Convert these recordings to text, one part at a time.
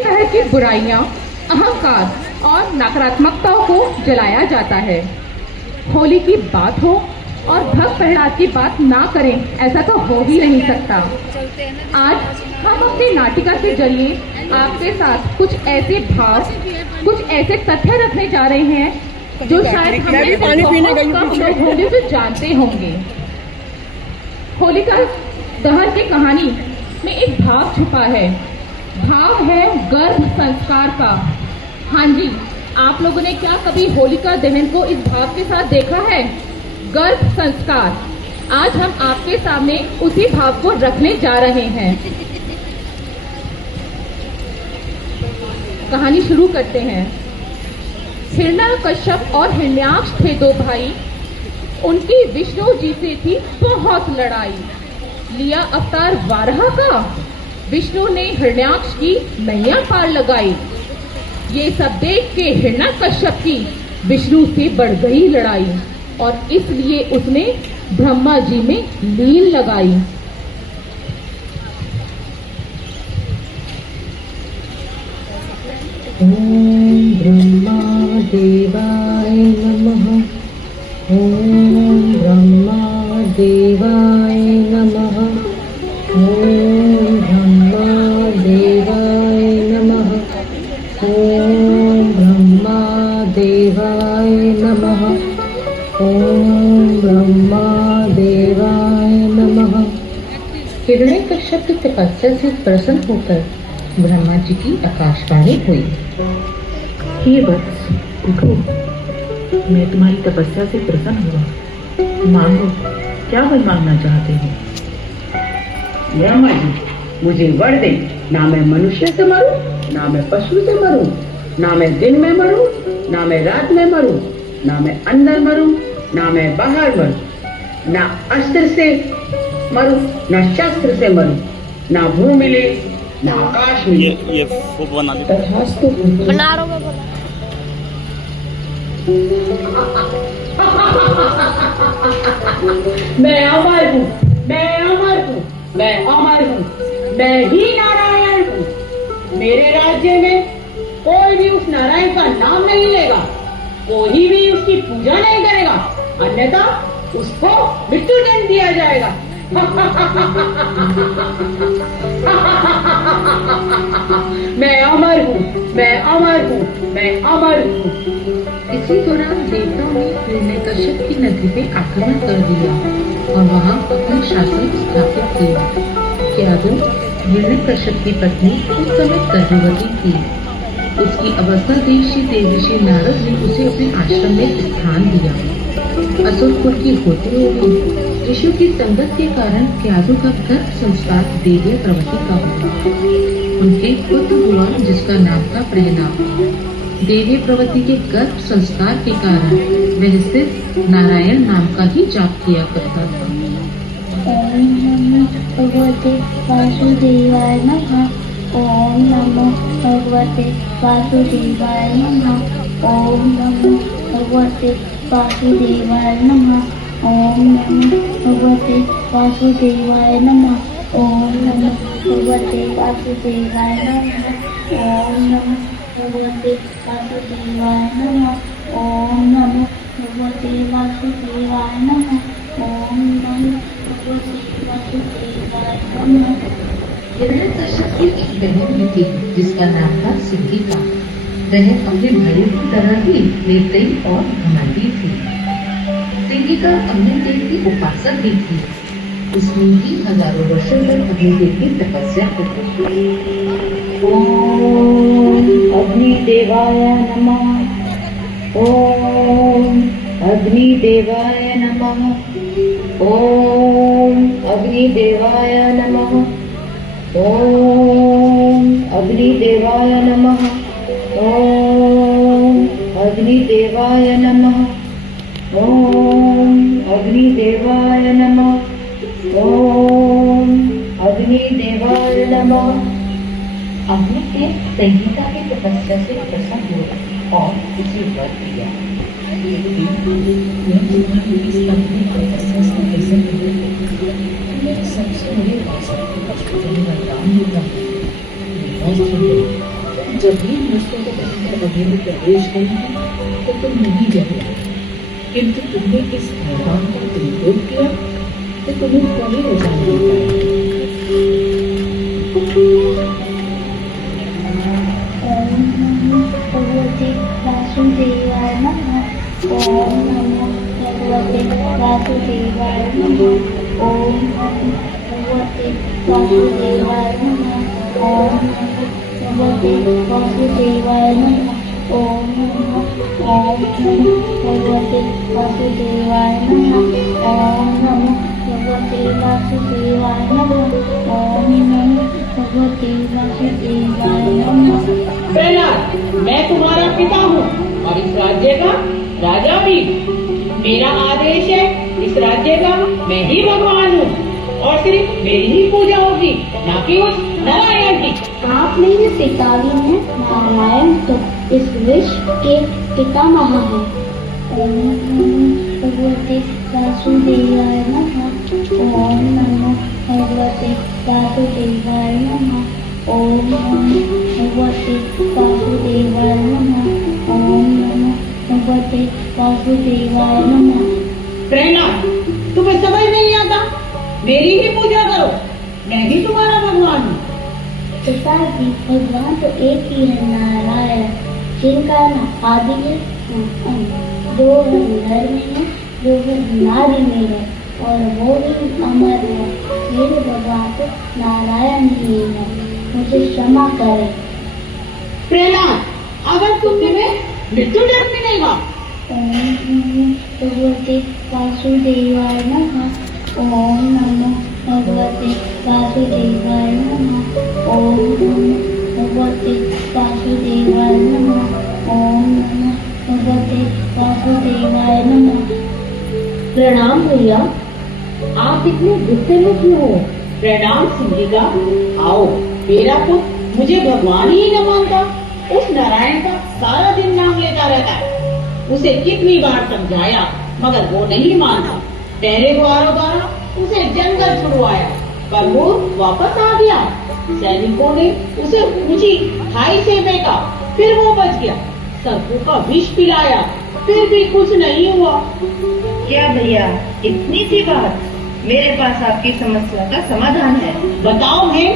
तरह की बुराइयां, अहंकार और नकारात्मकताओं को जलाया जाता है। होली की बात हो और भक्त प्रहलाद की बात ना करें, ऐसा तो हो ही नहीं सकता। आज हम अपनी नाटिका के जरिए आपके साथ कुछ ऐसे भाव, कुछ ऐसे तथ्य रखने जा रहे हैं जो शायद हमें बहुत कम लोग होंगे जो जानते होंगे। होलिका दहन की कहानी में एक भाव छुपा है। भाव है गर्भ संस्कार का। हाँ जी, आप लोगों ने क्या कभी होलिका दहन को इस भाव के साथ देखा है? गर्भ संस्कार। आज हम आपके सामने उसी भाव को रखने जा रहे हैं। कहानी शुरू करते हैं। हिरण्यकश्यप और हिरण्याक्ष थे दो भाई। उनकी विष्णु जी से थी बहुत लड़ाई। लिया अवतार वाराह का, विष्णु ने हिरण्याक्ष की नैया पार लगाई। ये सब देख के हिरण्यकश्यप की विष्णु से बढ़ गई लड़ाई और इसलिए उसने ब्रह्मा जी में लीन लगाई। ओम ब्रह्मा देवाय नमः। ओम ब्रह्मा देवाय नमः। ओम ब्रह्मा देवाय नमः। ओम ब्रह्मा देवाय नमः। ओम ब्रह्मा देवाय नमः। हिरण्यकश्यप की तपस्या से प्रसन्न होकर ब्रह्मा जी की आकाशवाणी हुई। हे वत्स, उठो, मैं तुम्हारी तपस्या से प्रसन्न हुआ। मांगो, क्या वर मांगना चाहते हो? ब्रह्मा जी, मुझे वर दे, ना मैं मनुष्य से मरूं, ना मैं पशु से मरूं, ना मैं दिन में मरूं, ना मैं रात में मरूं, ना मैं अंदर मरूं, ना मैं बाहर मरूं, ना अस्त्र से मरूं, ना शस्त्र से मरूं, ना भूमि मिले, ना आकाश मिले। ये फोटो बना ली। तथास्तु। बना रहा हूँ मैं। मैं अमर हूँ, मैं अमर हूँ, मैं अमर हूँ, मैं ही नारायण हूँ। मेरे राज्य में कोई भी उस नारायण का नाम नहीं लेगा, कोई भी उसकी पूजा नहीं करेगा, अन्यथा उसको मृत्यु दंड दिया जाएगा। मैं अमर हूँ, मैं अमर हूँ, मैं अमर हूँ। इसी दौरान देवताओं ने हिरण्यकश्यप की नगरी पे आक्रमण कर दिया और वहां अपना शासन स्थापित किया। क्या दो हिरण्यकश्यप की पत्नी उस समय गर्भवती थी। उसकी अवस्था देख श्री देवर्षि नारद ने उसे अपने आश्रम में स्थान दिया। असुर कुल की होते हुए ऋषि की संगत के कारण क्यादु का गर्भ संस्कार देवी प्रवती का हुआ। उनके पुत्र हुआ जिसका नाम था प्रेहनाथ। देवी प्रवती के गर्भ संस्कार के कारण वह सिर्फ नारायण नाम का ही जाप किया करता था। ओम नमो भगवते वासुदेवाय नमः। ओम नमो भगवते वासुदेवाय नमः। ओम नमो भगवते वासुदेवाय नमः। ओम नमो भगवते वासुदेवाय नमः। ओम नमो भगवते वासुदेवाय नमः। ओम नमो भगवते वासुदेवाय नमः। ओम नमो भगवते वासुदेवाय नमः। ओम नमो भगवते वासुदेवाय नमः। हिरण्यकश्यप की एक बहन भी थी जिसका नाम था सिद्धिका। वह अपने भाइयों की तरह ही निर्दयी और घमंडी थी। सिद्धिका अग्निदेव की उपासक भी थी। उसने भी हजारों वर्षों तक अग्निदेव की तपस्या की। ओम अग्निदेवाय नमः। ओम अग्निदेवाय नमः। ओम अग्निदेवाय नमः। ओम अग्निदेवाय नमः। ओम अग्निदेवाय नमः। ओम अग्निदेवाय नमः। ओम अग्निदेवाय नमः। अग्निदेव संगीता की तपस्या से प्रसन्न हुए और उसे वर दिया। जब भी मुझसे को पहनकर अभी प्रवेश करेंगे तो तुम नहीं जाओगे, किंतु तुमने इस भगवान का विरोध किया तो तुम्हें कोई रजा नहीं पाएगी। ओम नमो भगवते वासुदेवाय नमः। ओम नमो भगवते वासुदेवाय नमः। ओम नमो भगवते वासुदेवाय नमः। ओम नमो भगवते वासुदेवाय नमः। ओम नमो भगवते वासुदेवाय नमः। ओम नमो भगवते वासुदेवाय नमः। ओम नमो भगवते वासुदेवाय नमः। प्रहलाद, मैं तुम्हारा पिता हूँ और इस राज्य का राजा भी। मेरा आदेश है, इस राज्य का मैं ही भगवान हूँ और सिर्फ मेरी ही पूजा होगी, ना कि उस नारायण की। आप मेरे पिताजी हैं, नारायण तो इस विश्व के पितामह हैं। ओम नमो भगवते वासुदेवाय नमः। ओम नमो भगवते वासुदेवाय नमः। ओम नमो भगवते वासुदेवाय नमः। ओम नमो भगवते वासुदेवाय नमः। प्रहलाद, तुम्हें समझ नहीं आता? मेरी ही पूजा करो, मैं ही तुम्हारा भगवान हूँ। पिताजी, भगवान तो एक ही है, नारायण, जिनका न आदि है न अंत, जो नर में है, जो नारी में है और वो भी अमर है। मेरे भगवान तो नारायण ही है, मुझे क्षमा करें। प्रहलाद, अगर तुमने में मृत्यु जन्म में नहीं हुआ। ओम नमो भगवते वासुदेवाय नमः। ओम नमो भगवते वासुदेवाय नमः। ओम नमो भगवते वासुदेवाय नमः। ओम नमो भगवते वासुदेवाय नमः। प्रणाम भैया, आप इतने गुस्से में क्यों हो? प्रणाम सिंधिका। आओ, मेरा पुत्र मुझे भगवान ही न मानता, उस नारायण का सारा दिन नाम लेता रहता है। उसे कितनी बार समझाया मगर वो नहीं मानता। पहले द्वारों द्वारा उसे जंगल छुड़वाया पर वो वापस आ गया। सैनिकों ने उसे ऊंची खाई से फेंका, फिर वो बच गया। सर्पों का विष पिलाया, फिर भी कुछ नहीं हुआ। क्या भैया, इतनी सी बात? मेरे पास आपकी समस्या का समाधान है। बताओ है,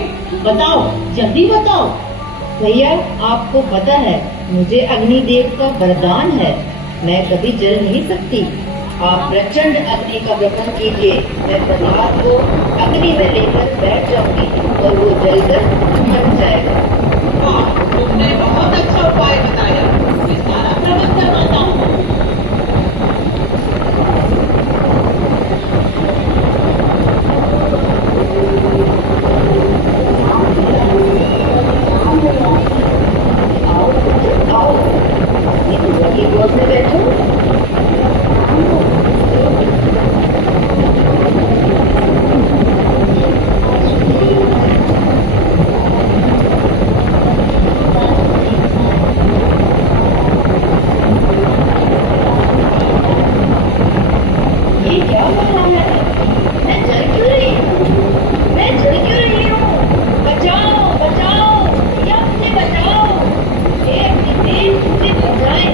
बताओ, जल्दी बताओ। भैया, आपको पता है मुझे अग्निदेव का वरदान है, मैं कभी जल नहीं सकती। आप प्रचंड अग्नि का व्रतन कीजिए, मैं प्रहलाद को अग्नि में लेकर बैठ जाऊंगी और वो जलकर मर जाएगा। हाँ, तुमने बहुत अच्छा उपाय बताया, मैं सारा प्रबंध करवाता हूँ। आओ आओ, ये गोद में बैठो। ये क्या हो रहा है? मैं जल क्यों रही हूँ? मैं जल क्यों रही हूँ? बचाओ बचाओ, या मुझे बचाओ। हे अग्निदेव, मुझे बचाए।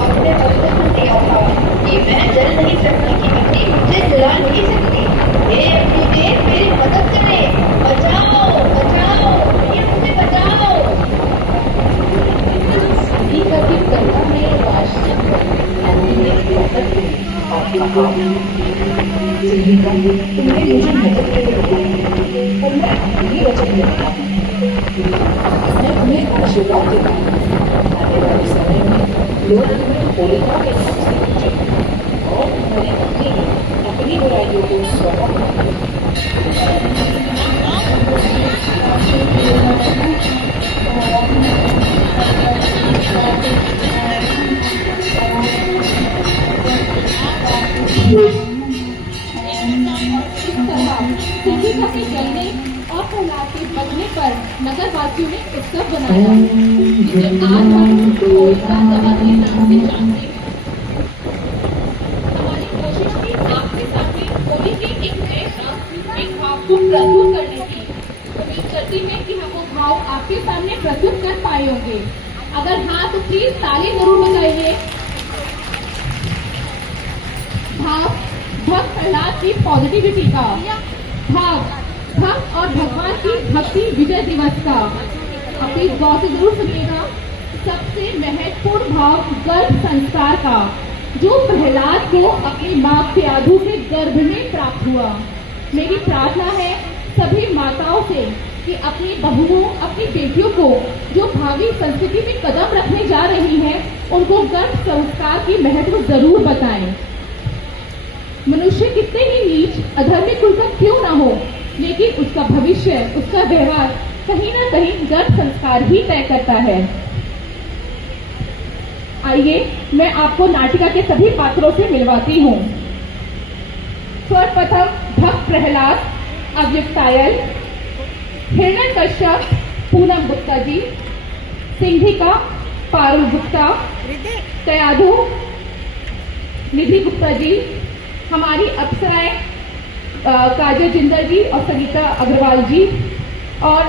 आपने वचन दिया था कि मैं जल नहीं सकती, कि अग्नि मुझे जला नहीं सकती। हे अग्निदेव, मेरी मदद करें। बचाओ बचाओ, या मुझे बचाओ। सभी का भी करुणा में वार्षिक सिंधिका, तुमने मुझे मदद के लिए बताया और मैं आपकी वचन देता हूँ। मैं तुम्हें आशीर्वाद देता हूँ। आने वाले समय में लोग तुम्हें होलिका के नाम से पूजेंगे और तुम्हारी पत्नी अपनी बुराइयों को स्वतः सिंधिका के जलने और प्रहलाद के बचने पर नगरवासियों ने उत्सव बनाया, जिसे आज हम होलिका दहन के नाम से जानते हैं। हमारी कोशिश थी आपके सामने होली के एक नए भाव को प्रस्तुत करने की। उम्मीद करती है कि हम वो भाव आप आपके सामने प्रस्तुत कर पाए होंगे। अगर हाँ तो प्लीज ताली जरूर बजाइए। भाव भक्त प्रहलाद की पॉजिटिविटी का, भाव भक्त और भगवान की भक्ति विजय दिवस का। आप इस गौर से जरूर सुनिएगा। सबसे महत्वपूर्ण भाव गर्भ संस्कार का, जो प्रहलाद को अपनी मां प्यादु के गर्भ में प्राप्त हुआ। मेरी प्रार्थना है सभी माताओं से कि अपनी बहुओं, अपनी बेटियों को जो भावी संस्कृति में कदम रखने जा रही हैं, उनको गर्भ संस्कार की महत्व जरूर बताएं। मनुष्य कितने ही नीच अधर्मी कुल का क्यों ना हो, लेकिन उसका भविष्य, उसका व्यवहार कहीं ना कहीं गर्भ संस्कार ही तय करता है। आइए मैं आपको नाटिका के सभी पात्रों से मिलवाती हूँ। सर्वप्रथम भक्त प्रहलाद, अव्यक्तायल, हिरण्यकश्यप पूनम गुप्ता जी, सिंधिका पारुल गुप्ता, तयाधु निधि गुप्ता जी, हमारी अप्सराएं काजल जिंदल जी और सरिता अग्रवाल जी। और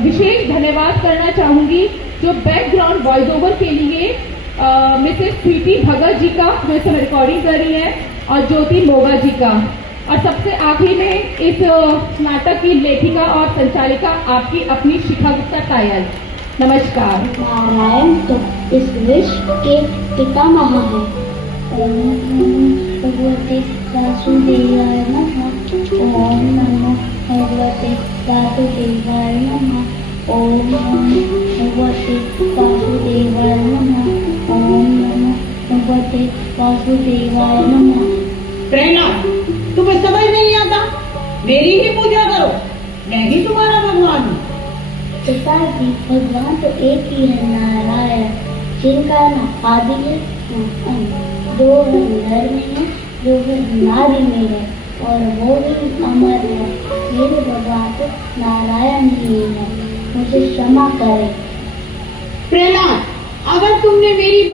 विशेष धन्यवाद करना चाहूंगी जो बैकग्राउंड वॉइस ओवर के लिए मिसेस प्रीति भगत जी का, जो इस समय रिकॉर्डिंग कर रही है, और ज्योति मोगा जी का। और सबसे आखिरी में इस नाटक की लेखिका और संचालिका आपकी अपनी शिखा गुप्ता तायल। नमस्कार। नारायण तो इस विश्व के पितामह हैं। ओम नमो भगवते वासुदेवाय नमः। ओम नमो भगवते वासुदेवाय नमः। ओम नमो भगवते वासुदेवाय नमः। ओम नमो भगवते वासुदेवाय नमः। प्रेरणा, तुम्हें समझ नहीं आता? मेरी ही पूजा करो, मैं ही तुम्हारा भगवान हूँ। पिताजी, भगवान तो एक ही है, नारायण, जिनका नाम आदि है, जो नर में है, जो नारी में है, और वो भी अमर है। मेरे भगवान तो नारायण ही है, मुझे क्षमा करें। प्रेरणा, अगर तुमने मेरी